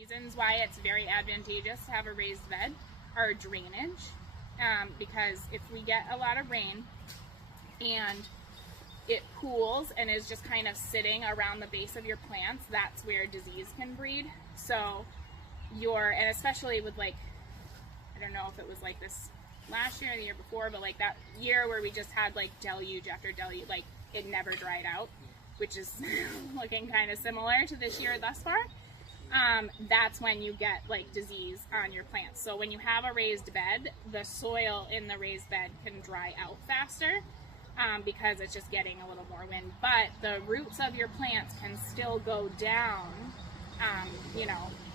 Reasons why it's very advantageous to have a raised bed are drainage, because if we get a lot of rain and it pools and is just kind of sitting around the base of your plants, that's where disease can breed. So and especially with, like, I don't know if it was like this last year or the year before, but like that year where we just had like deluge after deluge, like it never dried out, which is looking kind of similar to this year thus far. That's when you get like disease on your plants. So when you have a raised bed, the soil in the raised bed can dry out faster because it's just getting a little more wind. But the roots of your plants can still go down,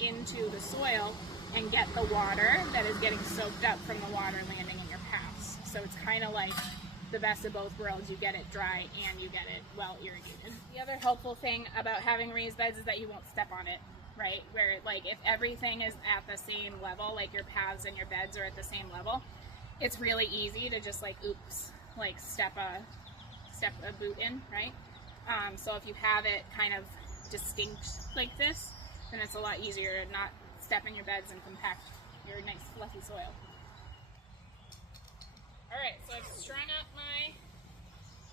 into the soil and get the water that is getting soaked up from the water landing in your paths. So it's kind of like the best of both worlds. You get it dry and you get it well irrigated. The other helpful thing about having raised beds is that you won't step on it, right? Where like if everything is at the same level, like your paths and your beds are at the same level, it's really easy to just like, oops, like step a boot in, right? So if you have it kind of distinct like this, then it's a lot easier to not step in your beds and compact your nice fluffy soil. All right, so I've strung up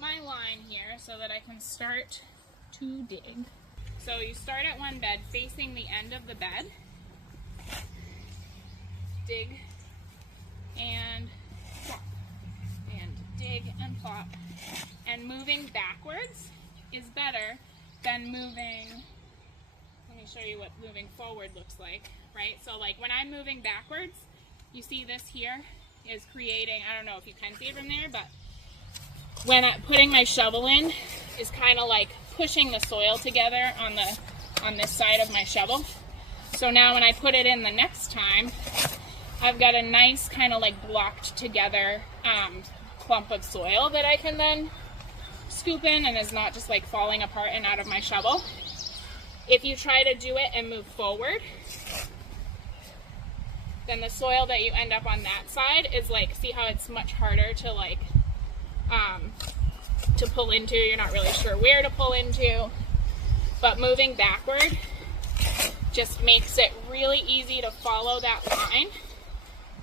my line here so that I can start to dig. So you start at one bed facing the end of the bed, dig and plop, and dig and plop. And moving backwards is better than moving, let me show you what moving forward looks like, right? So like when I'm moving backwards, you see this here is creating, I don't know if you can see it from there, but when I'm putting my shovel in is kind of like pushing the soil together on this side of my shovel. So now when I put it in the next time, I've got a nice kind of like blocked together clump of soil that I can then scoop in and is not just like falling apart and out of my shovel. If you try to do it and move forward, then the soil that you end up on that side is like, see how it's much harder to like to pull into. You're not really sure where to pull into, but moving backward just makes it really easy to follow that line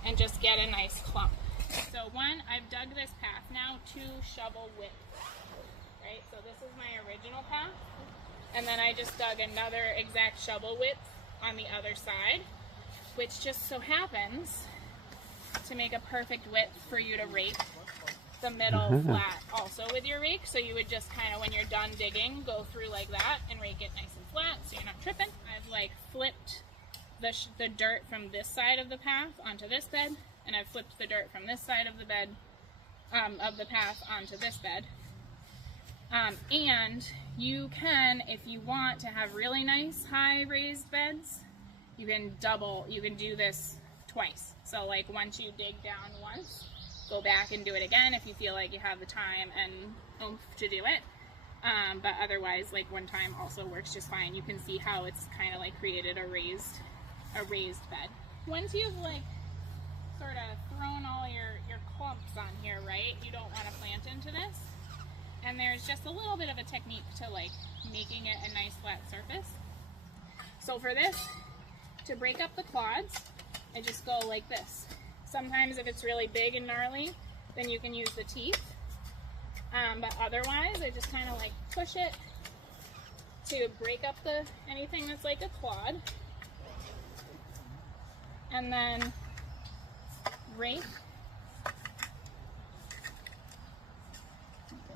and just get a nice clump. So I've dug this path now 2 shovel width, right? So this is my original path, and then I just dug another exact shovel width on the other side, which just so happens to make a perfect width for you to rake the middle flat also with your rake. So you would just kind of, when you're done digging, go through like that and rake it nice and flat so you're not tripping. I've like flipped the dirt from this side of the path onto this bed, and I've flipped the dirt from this side of the bed, of the path onto this bed. And you can, if you want to have really nice high raised beds, you can do this twice. So like once you dig down once, go back and do it again if you feel like you have the time and oomph to do it. But otherwise, like one time also works just fine. You can see how it's kind of like created a raised bed. Once you've like sort of thrown all your clumps on here, right, you don't want to plant into this. And there's just a little bit of a technique to like making it a nice flat surface. So for this, to break up the clods, I just go like this. Sometimes if it's really big and gnarly, then you can use the teeth. But otherwise, I just kind of like push it to break up anything that's like a clod. And then rake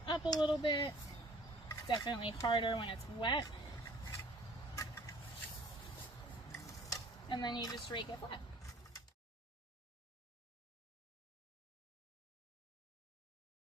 up a little bit. Definitely harder when it's wet. And then you just rake it flat.